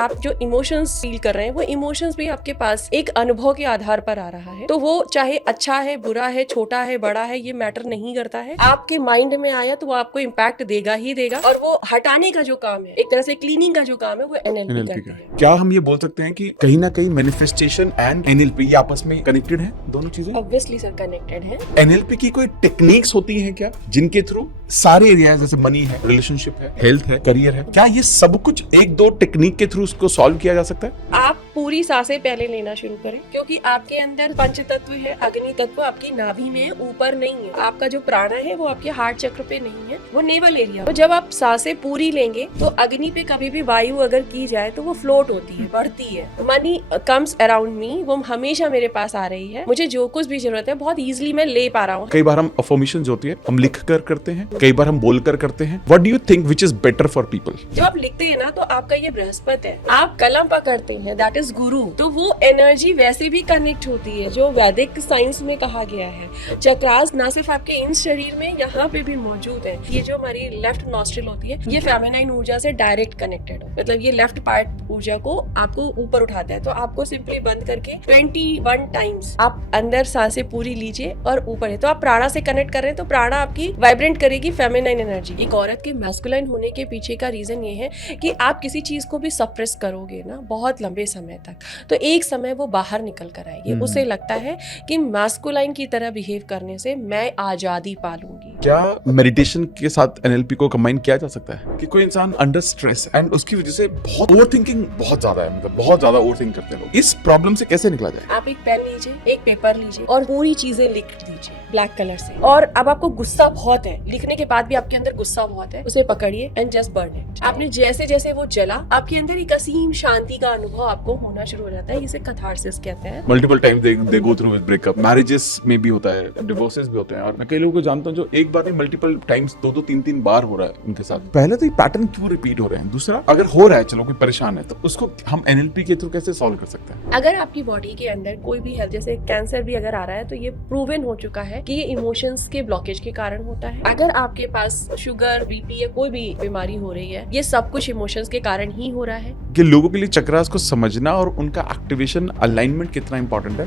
आप जो emotions feel कर रहे हैं वो इमोशंस भी आपके पास एक अनुभव के आधार पर आ रहा है। तो वो चाहे अच्छा है, बुरा है, छोटा है, बड़ा है, ये मैटर नहीं करता है। आपके माइंड में आया तो वो आपको इम्पैक्ट देगा ही देगा। और वो हटाने का जो काम है, एक तरह से क्लीनिंग का जो काम है, वो एनएलपी करता है। क्या हम ये बोल सकते हैं कि कहीं ना कहीं मैनिफेस्टेशन एंड एनएलपी ये आपस में कनेक्टेड है, दोनों चीजें? ऑब्वियसली सर कनेक्टेड है। एनएलपी की कोई टेक्निक्स होती हैं क्या जिनके थ्रू सारे एरियाज जैसे मनी है, रिलेशनशिप है, हेल्थ है, करियर है, क्या ये सब कुछ एक दो टेक्निक के थ्रू उसको सॉल्व किया जा सकता है? आप पूरी सांसें पहले लेना शुरू करें, क्योंकि आपके अंदर पंच तत्व है, अग्नि तत्व आपकी नाभि में है, ऊपर नहीं है। आपका जो प्राण है वो आपके हार्ट चक्र पे नहीं है, वो नेवल एरिया। तो जब आप सांसें पूरी लेंगे तो अग्नि पे कभी भी वायु अगर की जाए तो वो फ्लोट होती है, बढ़ती है। मनी कम्स अराउंड मी, वो हमेशा मेरे पास आ रही है। मुझे जो कुछ भी जरूरत है बहुत इजीली मैं ले पा रहा हूँ। कई बार हम अफर्मेशंस होती है, हम लिख कर करते हैं, कई बार हम बोल कर करते हैं। What do you think which is better for people? जब आप लिखते हैं ना तो आपका ये बृहस्पति है, आप कलम पकड़ते हैं, दैट इज गुरु। तो वो एनर्जी वैसे भी कनेक्ट होती है जो वैदिक साइंस में कहा गया है। चक्रास ना सिर्फ आपके इन शरीर में, यहाँ पे भी मौजूद है। ये जो हमारी लेफ्ट नॉस्ट्रिल होती है, ये फेमिनाइन ऊर्जा से डायरेक्ट कनेक्टेड है। मतलब ये लेफ्ट पार्ट ऊर्जा को आपको ऊपर उठाता है। तो आपको सिंपली बंद करके 21 टाइम्स आप अंदर सांसें पूरी लीजिए और ऊपर है। तो आप प्राणा से कनेक्ट कर रहे हैं, तो प्राणा आपकी वाइब्रेंट करेगी फेमिनाइन एनर्जी। एक औरत के मैस्कुलाइन होने के पीछे का रीजन ये है कि आप किसी चीज को भी सप्रेस करोगे ना बहुत लंबे समय तक, तो एक समय वो बाहर निकल कर आएगी। उसे लगता है कि मैस्कुलाइन की तरह बिहेव करने से मैं आजादी पालूंगी। क्या मेडिटेशन के साथ एनएलपी को कंबाइन किया जा सकता है कि कोई इंसान अंडर स्ट्रेस एंड उसकी वजह से बहुत ओवरथिंकिंग बहुत ज्यादा है, मतलब बहुत ज्यादा ओवरथिंक करते हैं लोग, इस प्रॉब्लम से कैसे निकला जाए? आप एक पेन लीजिए, एक पेपर लीजिए और पूरी चीजें लिख दीजिए ब्लैक कलर से। और अब आपको गुस्सा बहुत है, लिखने के बाद भी आपके अंदर गुस्सा बहुत है, उसे पकड़िए एंड जस्ट बर्न इट। आपने जैसे जैसे वो जला, आपके अंदर एक असीम शांति का अनुभव आपको होना शुरू हो जाता है। इसे कैथारसिस कहते हैं। Multiple times they go through with breakup, marriages में भी होता है, डिवोर्सेस भी होते हैं। और मैं कई लोगों को जानता हूं जो एक बार नहीं मल्टीपल टाइम्स, दो तीन बार हो रहा है उनके साथ। पहले तो ये पैटर्न क्यों रिपीट हो रहे हैं? दूसरा, अगर हो रहा है, चलो कोई परेशान है, तो उसको हम एनएलपी के थ्रू कैसे सॉल्व कर सकते हैं? अगर आपकी बॉडी के अंदर कोई भी हेल्थ, जैसे कैंसर भी अगर आ रहा है, तो ये प्रूवन हो चुका है कि ये इमोशंस के ब्लॉकेज के कारण होता है। अगर आपके पास शुगर, बीपी या कोई भी बीमारी हो रही है, ये सब कुछ इमोशंस के कारण ही हो रहा है। कि लोगों के लिए चक्रास को समझना और उनका एक्टिवेशन, अलाइनमेंट कितना इंपॉर्टेंट है।